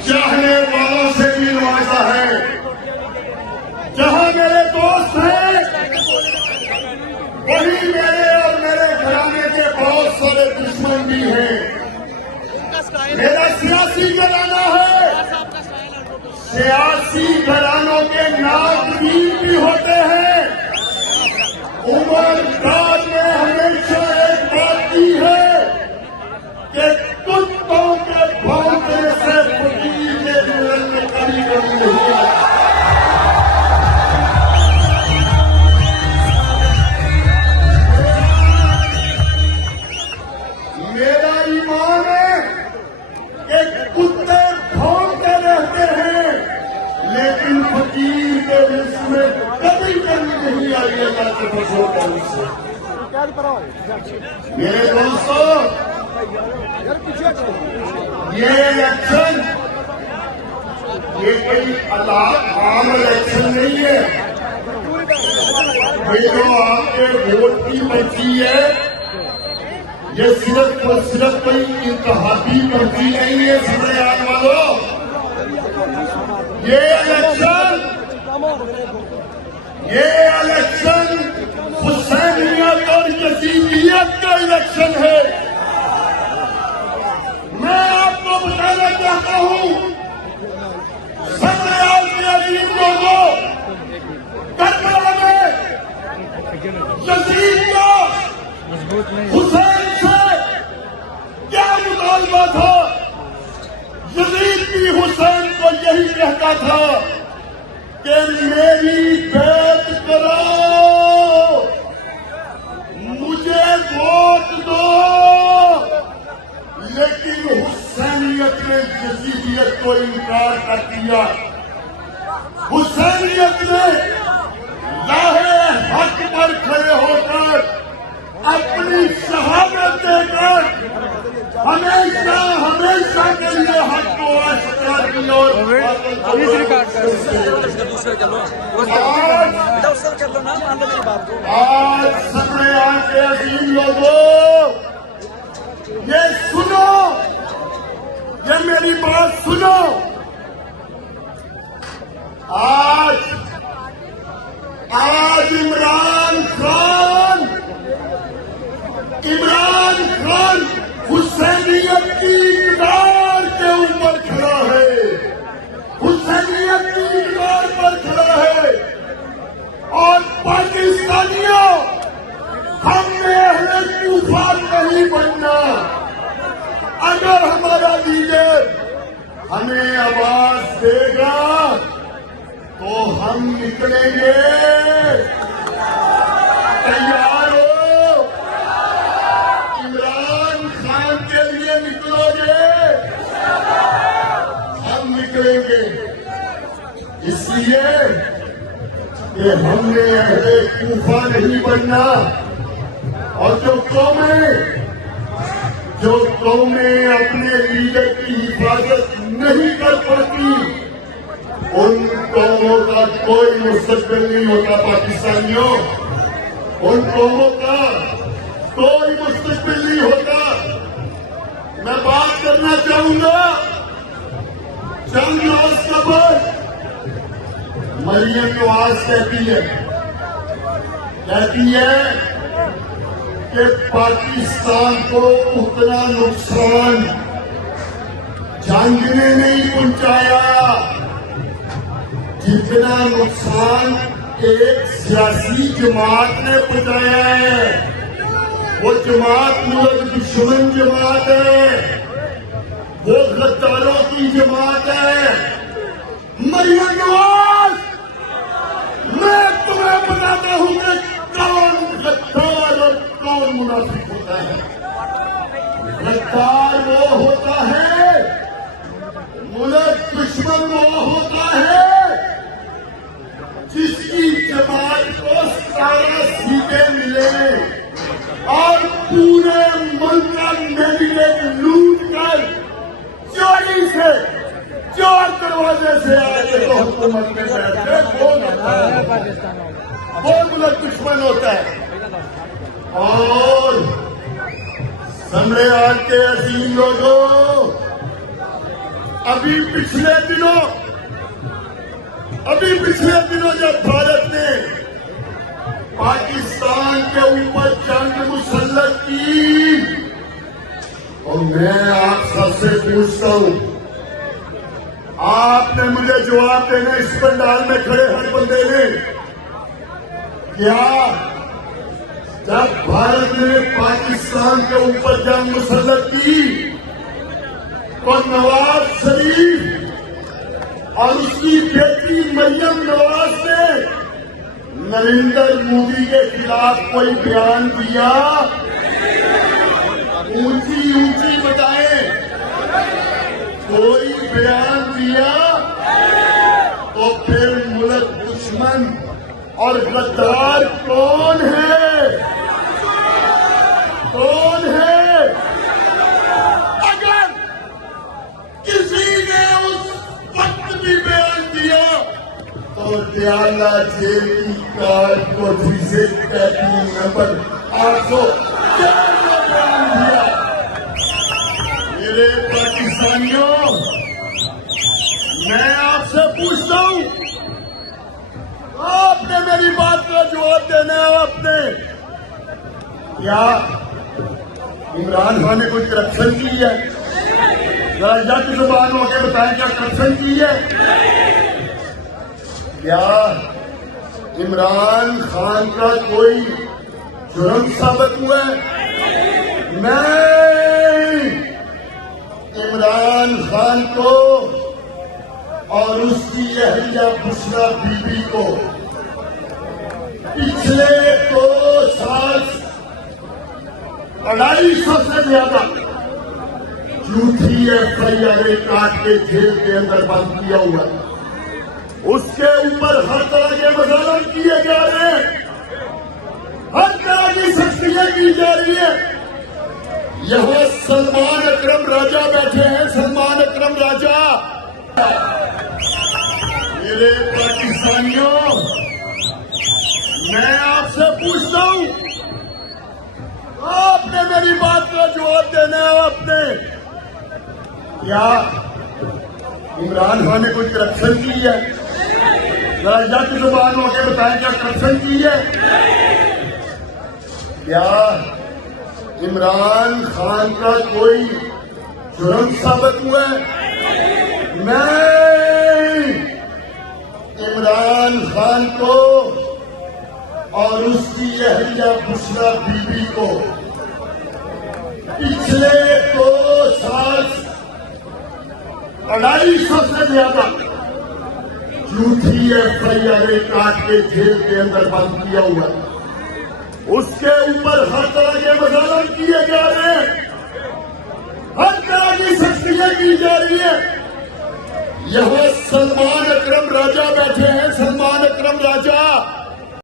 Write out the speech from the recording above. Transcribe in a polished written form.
चाहने वालों से भी नवाजा है। जहां मेरे दोस्त हैं वहीं मेरे और मेरे घराने के बहुत सारे दुश्मन भी हैं। मेरा सियासी घराना है, सियासी घरानों के नागवीर भी होते हैं। उमरदाद ने हमेशा एक बात की है कि कुत्तों के भौंकने से फकीर के जीवन में कभी कभी नहीं आता। मेरा ईमान है कि कुत्ते भौंकते रहते हैं, लेकिन फकीर के रिस्क में कभी कभी नहीं आई अल्लाह के फजल करम से। मेरे दोस्तों, ये इलेक्शन ये कोई आम इलेक्शन नहीं है। ये जो आपके वोट की पर्ची है, ये सिर्फ और सिर्फ कोई इंतहाबी पर्ची नहीं है। समझ आने वालों, ये इलेक्शन हुसैनियत और यजीदियत का इलेक्शन है। मैं आपको बताना चाहता हूं, सत्रह के अजीब लोगों, करबला में यजीद का हुसैन से क्या मुतालबा था? यजीद भी हुसैन को यही कहता था कि मेरी बैत करो, मुझे वोट दो। लेकिन हुसैनियत ने यजीदियत को इनकार कर दिया। हुसैनियत ने लाहे हक पर खड़े होकर अपनी शहादत देकर हमेशा हमेशा के लिए हक को अस्वीकार की और आज सपने के अजीम लोगों, ये सुनो, ये मेरी बात सुनो। आज इमरान खान हुसैनियत की इकरार के ऊपर खड़ा है, हुसैनियत की इकरार पर खड़ा है। और पाकिस्तानियों, हमने अहले कूफा नहीं बनना। अगर हमारा लीडर हमें आवाज देगा तो हम निकलेंगे। तैयार हो? इमरान खान के लिए निकलोगे? हम निकलेंगे, इसलिए कि हमने अहले कूफा नहीं बनना। और जो कौमें अपने लीडर की हिफाजत नहीं कर पाती, उन कौमों का कोई मुस्तकबिल नहीं होता। पाकिस्तानियों, उन कौमों का कोई मुस्तकबिल नहीं होता। मैं बात करना चाहूंगा चंद रोज कबल मरियम नवाज कहती है कि पाकिस्तान को उतना नुकसान जंग ने नहीं पहुंचाया जितना नुकसान एक सियासी जमात ने पहुंचाया है। वो जमात मुल्क दुश्मन जमात है, वो गद्दारों की जमात है। मरियम नवाज, मैं तुम्हें बताता हूं कि कौन गद्दार और कौन मुनाफिक होता है। गद्दार वो होता है, मुल्क दुश्मन वो होता है जिसकी जमात को सारा सीटें मिले और पूरे मुल्क का मैंडेट लूट कर चोरी से, चोर दरवाजे से आके तो हुकूमत में बैठे, वो मुल्क दुश्मन होता है। और सम्राट के अजीम लोगों, अभी पिछले दिनों जब भारत ने पाकिस्तान के ऊपर जंग मुसल्लत की, और मैं आप सबसे पूछता हूं, आपने मुझे जवाब देना इस पंडाल में खड़े हर बंदे ने, क्या जब भारत ने पाकिस्तान के ऊपर जंग मुसल्लत की तो नवाज शरीफ और उसकी बेटी मरियम नवाज ने नरेंद्र मोदी के खिलाफ कोई बयान दिया? ऊंची बताएं, कोई बयान दिया? तो फिर मुल्क दुश्मन और गद्दार कौन है? कौन है? अगर किसी ने उस वक्त भी बयान दिया तो दयाला जेल की कार कोठरी से टैपिंग नंबर 800 बयान दिया। मेरे पाकिस्तानियों, मैं आपसे पूछता हूं, आपने मेरी बात का जवाब देना है। आपने क्या इमरान खान ने कोई करप्शन की है? राजा की जुबान होकर बताएं, क्या करप्शन की है? क्या इमरान खान का कोई जुर्म साबित हुआ है? नहीं, इमरान खान को और उसकी अहलिया बुशरा बीबी को पिछले 2 साल 250 से ज्यादा झूठी FIR काट के जेल के अंदर बंद किया हुआ है। उसके ऊपर हर तरह के मजालम किए जा रहे हैं, हर तरह की सख्तियां की जा रही है। यहां सलमान अकरम राजा बैठे हैं, सलमान अकरम राजा। मेरे पाकिस्तानियों, मैं आपसे पूछता हूं, आपने मेरी बात का जवाब देना है। आपने क्या इमरान खान ने कोई करप्शन की है? राजा की जुबान होकर बताएं, क्या करप्शन की है? क्या इमरान खान का कोई जुर्म साबित हुआ है? नहीं, इमरान खान को और उसकी अहलिया बुशरा बीबी को पिछले 2 साल 250 से ज्यादा झूठी FIR काट के जेल के अंदर बंद किया हुआ है। उसके ऊपर हर तरह के मजालम किए जा रहे हैं, हर तरह की सख्तियां की जा रही है। यहां सलमान अकरम राजा बैठे